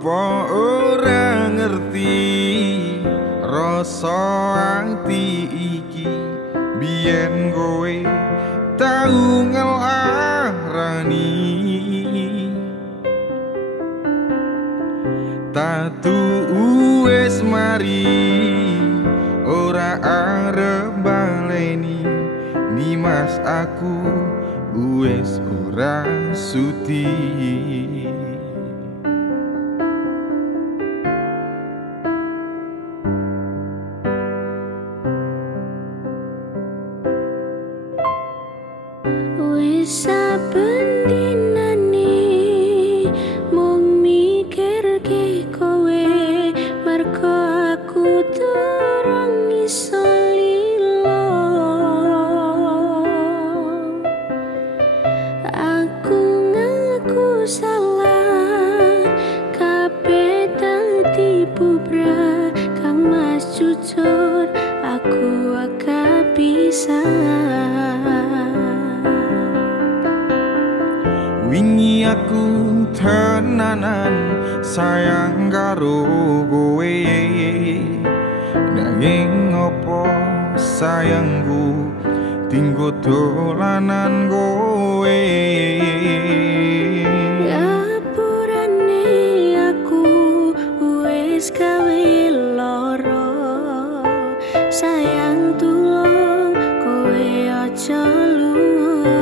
Apa ora ngerti rasa ati iki biyen kowe tau ngelarani tatu wis mari ora arep baleni nimas aku wis ora sudi. Wis saben dinane mung mikirke kowe mergo aku durung iso lilo. Aku ngaku salah kabeh dadi bubrah kang mas jujur aku agak bisa. Wingi aku tenanan sayang karo kowe nanging opo sayangku tinggo dolanan kowe. Ngapurane aku wis gawe lara sayang tulung kowe aja lunga.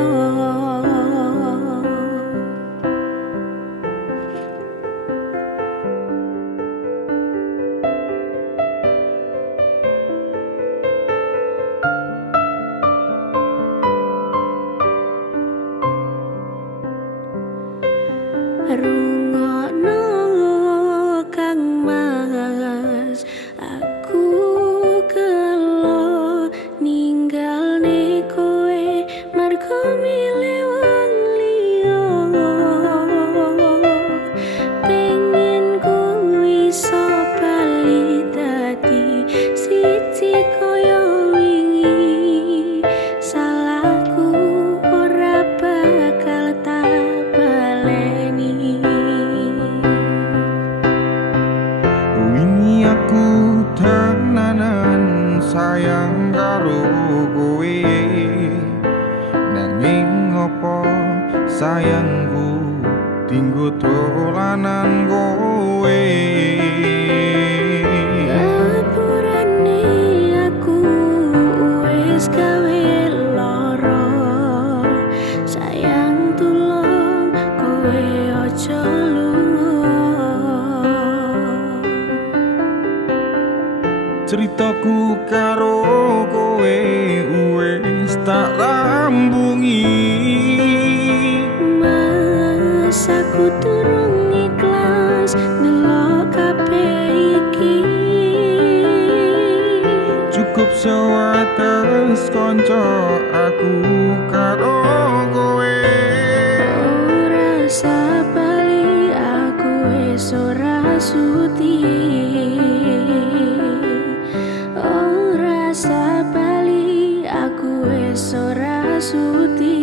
Rungokno kang mas aku kelo ninggalne kowe mergo milih wong liya pengen kowe iso bali dadi siji kaya wingi salahku ora bakal tak baleni. Wingi aku tenanan sayang karo kowe nanging opo sayangku tinggo dolanan kowe. Ngapurane aku wis gawe lara sayang tulung kowe aja lunga. Ceritaku karo kowe wis tak rambungi. Mas aku durung ikhlas ndelok kabeh iki. Cukup sewates kanca aku karo kowe. Ora sabali aku wis ora sudi. Ora sabali aku wis ora sudi.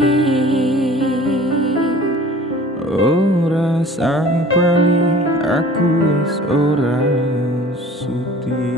Ora sabali aku wis ora sudi.